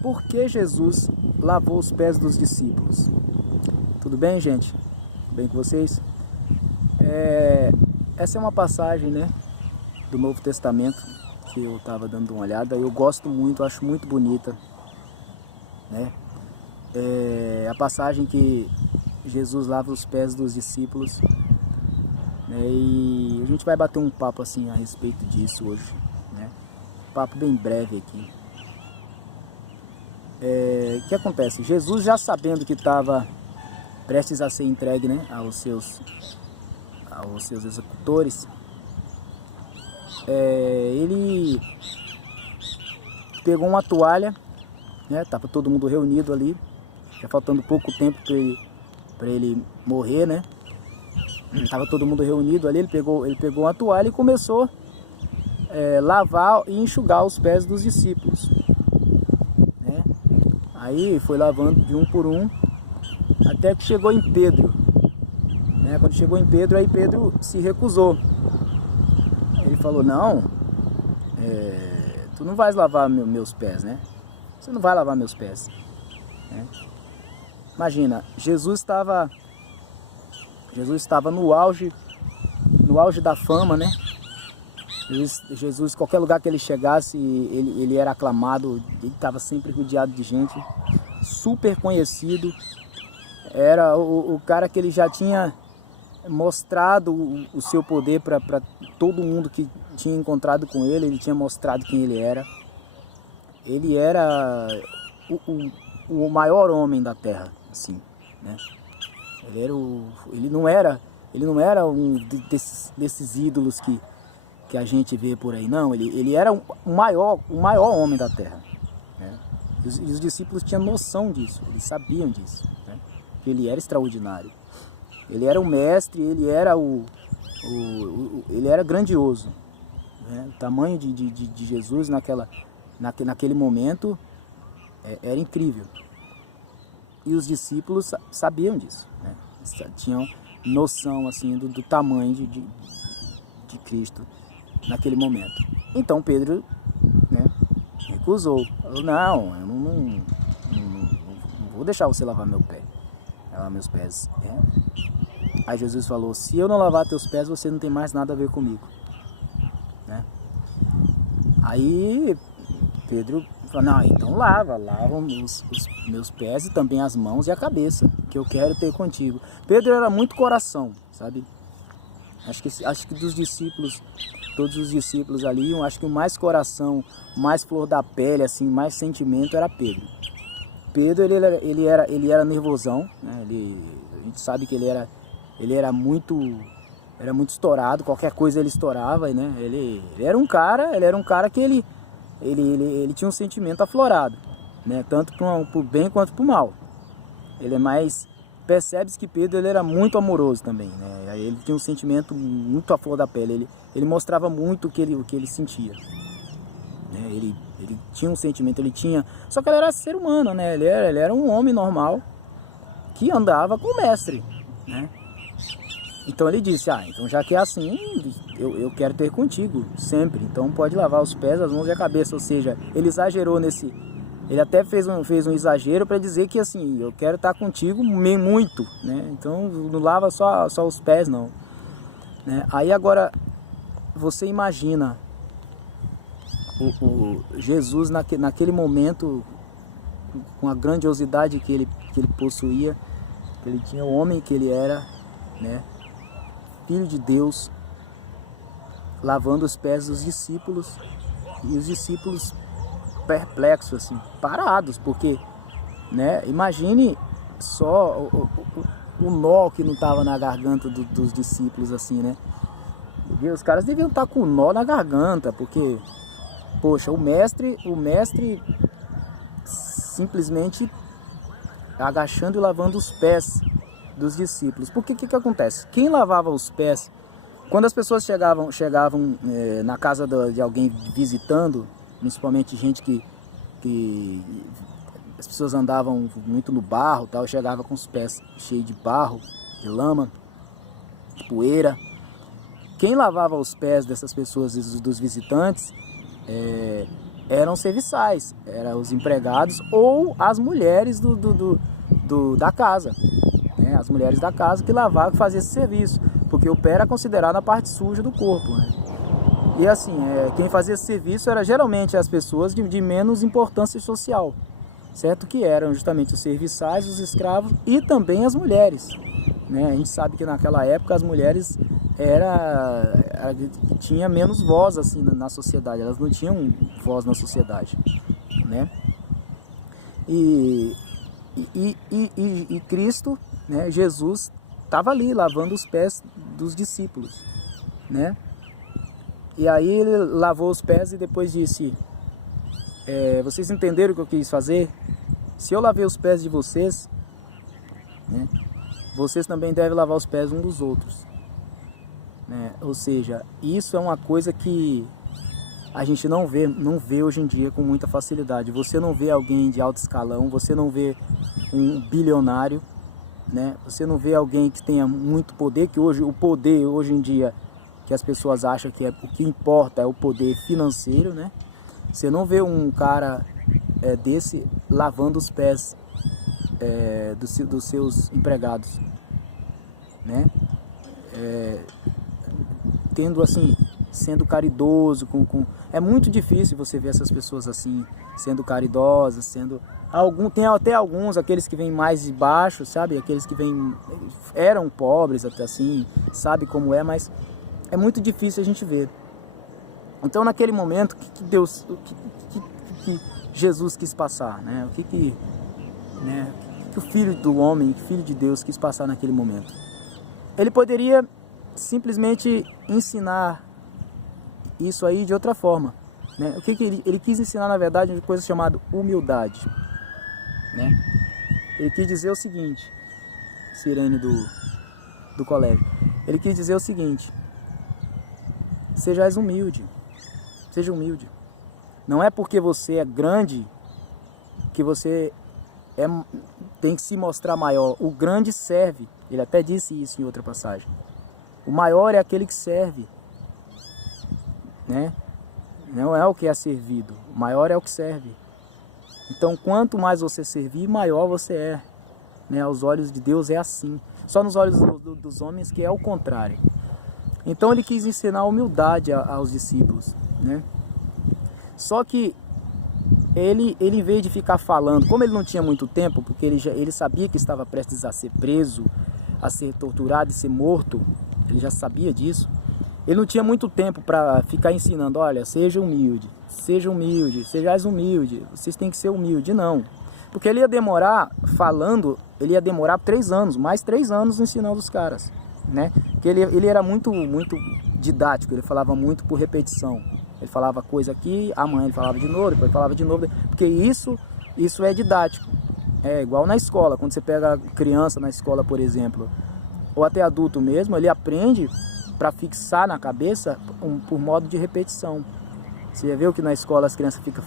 Por que Jesus lavou os pés dos discípulos? Tudo bem, gente? Tudo bem com vocês? Essa é uma passagem, né, do Novo Testamento que eu estava dando uma olhada. Eu gosto muito, acho muito bonita, né? A passagem que Jesus lava os pés dos discípulos, né? E a gente vai bater um papo assim a respeito disso hoje, né? Um papo bem breve aqui. O que acontece? Jesus, já sabendo que estava prestes a ser entregue, né, aos seus executores, ele pegou uma toalha, né? Tava todo mundo reunido ali, já faltando pouco tempo para ele morrer, né? Tava todo mundo reunido ali. Ele pegou uma toalha e começou a lavar e enxugar os pés dos discípulos, né? Aí foi lavando de um por um até que chegou em Pedro, né? Quando chegou em Pedro, aí Pedro se recusou. Ele falou: não, tu não vais lavar meus pés, né? Você não vai lavar meus pés, né? Imagina, Jesus estava no auge da fama, né? Jesus, qualquer lugar que ele chegasse, ele era aclamado. Ele estava sempre rodeado de gente, super conhecido. Era o cara que ele já tinha mostrado o seu poder para todo mundo que tinha encontrado com ele. Ele tinha mostrado quem ele era. Ele era o maior homem da terra, assim, né? Ele não era um desses ídolos que a gente vê por aí, não. Ele era o maior homem da terra, né? E os discípulos tinham noção disso, eles sabiam disso, né? Que ele era extraordinário. Ele era o mestre, ele era grandioso, né? O tamanho de Jesus naquele momento era incrível. E os discípulos sabiam disso, né? Eles tinham noção assim do tamanho de Cristo naquele momento. Então Pedro, né, recusou. Falou: não, eu não vou deixar você lavar meus pés, né? Aí Jesus falou: se eu não lavar teus pés, você não tem mais nada a ver comigo, né? Aí Pedro falou: não, então lava os meus pés e também as mãos e a cabeça, que eu quero ter contigo. Pedro era muito coração, sabe? Acho que dos discípulos, todos os discípulos ali, eu acho que o mais coração, mais flor da pele, assim, mais sentimento era Pedro. Pedro, ele era nervosão, né? A gente sabe que ele era muito estourado, qualquer coisa ele estourava, né? Ele era um cara que ele tinha um sentimento aflorado, né? Tanto pro bem quanto pro mal. Percebe-se que Pedro, ele era muito amoroso também, né? Ele tinha um sentimento muito à flor da pele. Ele mostrava muito o que ele sentia, né? Ele tinha um sentimento, só que ele era ser humano, né? Ele era um homem normal que andava com o mestre, né? Então ele disse: então já que é assim, eu quero ter contigo sempre, então pode lavar os pés, as mãos e a cabeça. Ou seja, ele exagerou ele até fez um exagero para dizer que assim, eu quero estar contigo muito, né? Então não lava só os pés, não, né? Aí agora você imagina o Jesus naquele momento, com a grandiosidade que ele possuía, que ele tinha, o homem que ele era, né? Filho de Deus, lavando os pés dos discípulos, e os discípulos perplexos, assim, parados, porque, né, imagine só o nó que não estava na garganta dos discípulos, assim, né? E os caras deviam estar com o nó na garganta, porque, poxa, o mestre simplesmente agachando e lavando os pés dos discípulos. Porque que acontece? Quem lavava os pés, quando as pessoas chegavam na casa de alguém visitando, principalmente gente que as pessoas andavam muito no barro, tal, chegava com os pés cheios de barro, de lama, de poeira. Quem lavava os pés dessas pessoas, dos visitantes, eram serviçais, eram os empregados ou as mulheres da casa, né? As mulheres da casa que lavavam, que faziam esse serviço, porque o pé era considerado a parte suja do corpo, né? E assim, quem fazia esse serviço era geralmente as pessoas de menos importância social, certo? Que eram justamente os serviçais, os escravos e também as mulheres, né? A gente sabe que naquela época as mulheres tinha menos voz assim na sociedade, elas não tinham voz na sociedade, né? E Cristo, né, Jesus, estava ali lavando os pés dos discípulos, né? E aí ele lavou os pés e depois disse: vocês entenderam o que eu quis fazer? Se eu lavei os pés de vocês, né, vocês também devem lavar os pés uns dos outros, né? Ou seja, isso é uma coisa que a gente não vê hoje em dia com muita facilidade. Você não vê alguém de alto escalão, você não vê um bilionário, né? Você não vê alguém que tenha muito poder, que o poder hoje em dia que as pessoas acham que o que importa é o poder financeiro, né? Você não vê um cara desse lavando os pés dos seus empregados, né? Tendo assim, sendo caridoso é muito difícil você ver essas pessoas assim, sendo caridosas, tem até alguns, aqueles que vêm mais de baixo, sabe? Aqueles que eram pobres até assim, sabe como é, mas é muito difícil a gente ver. Então naquele momento, que Jesus quis passar, né? O que o Filho do Homem, o Filho de Deus quis passar naquele momento? Ele poderia simplesmente ensinar isso aí de outra forma, né? O que ele quis ensinar, na verdade, uma coisa chamada humildade, né? Ele quis dizer o seguinte, Sirene do colégio, ele quis dizer o seguinte: sejais humilde, seja humilde. Não é porque você é grande que você tem que se mostrar maior. O grande serve. Ele até disse isso em outra passagem. O maior é aquele que serve, né? Não é o que é servido. O maior é o que serve. Então, quanto mais você servir, maior você é, né? Aos olhos de Deus é assim. Só nos olhos dos homens que é o contrário. Então ele quis ensinar humildade aos discípulos, né? Só que ele em vez de ficar falando, como ele não tinha muito tempo, porque ele sabia que estava prestes a ser preso, a ser torturado e ser morto, ele já sabia disso. Ele não tinha muito tempo para ficar ensinando: olha, seja humilde, sejais humilde, vocês têm que ser humilde. Não, porque ele ia demorar falando, ele ia demorar 3 anos, mais 3 anos ensinando os caras, né? Porque ele era muito didático, ele falava muito por repetição. Ele falava coisa aqui, amanhã ele falava de novo, depois falava de novo, porque isso é didático. É igual na escola, quando você pega criança na escola, por exemplo, ou até adulto mesmo, ele aprende para fixar na cabeça por modo de repetição. Você já viu que na escola as crianças ficam,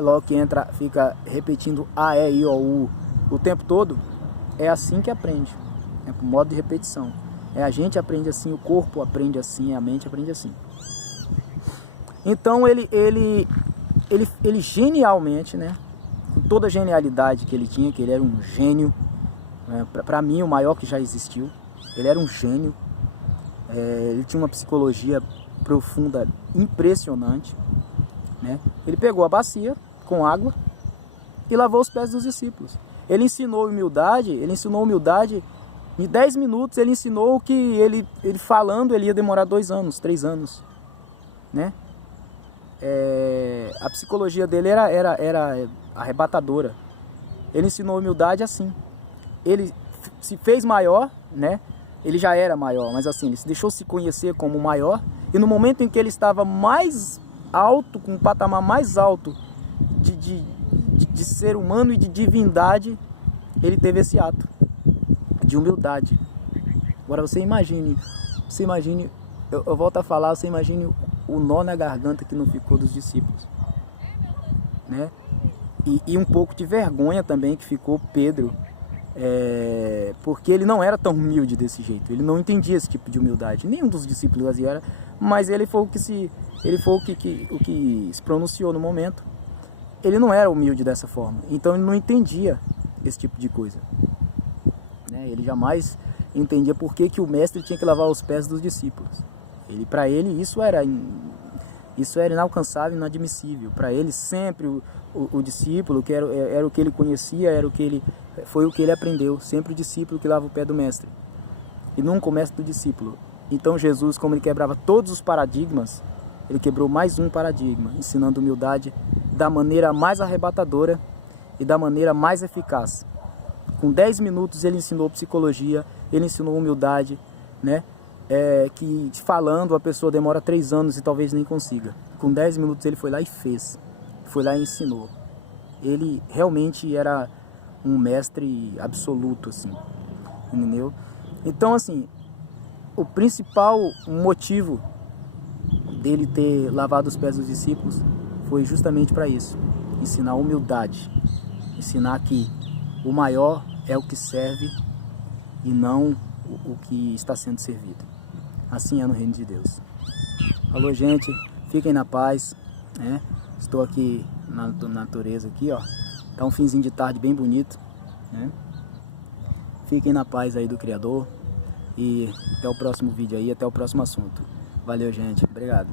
logo que entra, fica repetindo A, E, I, O, U o tempo todo? É assim que aprende, é por modo de repetição. A gente aprende assim, o corpo aprende assim, a mente aprende assim. Então ele genialmente, né, com toda a genialidade que ele tinha, que ele era um gênio, né, para mim o maior que já existiu, ele era um gênio, ele tinha uma psicologia profunda, impressionante, né? Ele pegou a bacia com água e lavou os pés dos discípulos. Ele ensinou humildade, em 10 minutos ele ensinou que ele falando ele ia demorar 2 anos, 3 anos, né? A psicologia dele era arrebatadora. Ele ensinou humildade assim. Ele se fez maior, né? Ele já era maior, mas assim, ele se deixou se conhecer como maior. E no momento em que ele estava mais alto, com um patamar mais alto de ser humano e de divindade, ele teve esse ato de humildade. Agora você imagine, eu volto a falar, você imagine o nó na garganta que não ficou dos discípulos, né? E um pouco de vergonha também que ficou Pedro, porque ele não era tão humilde desse jeito, ele não entendia esse tipo de humildade, nenhum dos discípulos era, mas ele foi o que se pronunciou no momento. Ele não era humilde dessa forma, então ele não entendia esse tipo de coisa, né? Ele jamais entendia por que o mestre tinha que lavar os pés dos discípulos. Para ele isso era inalcançável, inadmissível. Para ele sempre o discípulo, que era o que ele conhecia, foi o que ele aprendeu, sempre o discípulo que lava o pé do mestre, e nunca o mestre do discípulo. Então Jesus, como ele quebrava todos os paradigmas, ele quebrou mais um paradigma, ensinando humildade da maneira mais arrebatadora e da maneira mais eficaz. Com 10 minutos ele ensinou psicologia, ele ensinou humildade, né? Que falando a pessoa demora 3 anos e talvez nem consiga. Com 10 minutos ele foi lá e fez, foi lá e ensinou. Ele realmente era um mestre absoluto, assim, entendeu? Então, assim, o principal motivo dele ter lavado os pés dos discípulos foi justamente para isso, ensinar humildade, ensinar que o maior é o que serve e não o que está sendo servido. Assim é no reino de Deus. Alô, gente, fiquem na paz, né? Estou aqui na natureza aqui, ó. Tá um finzinho de tarde bem bonito, né? Fiquem na paz aí do Criador e até o próximo vídeo aí, até o próximo assunto. Valeu, gente. Obrigado.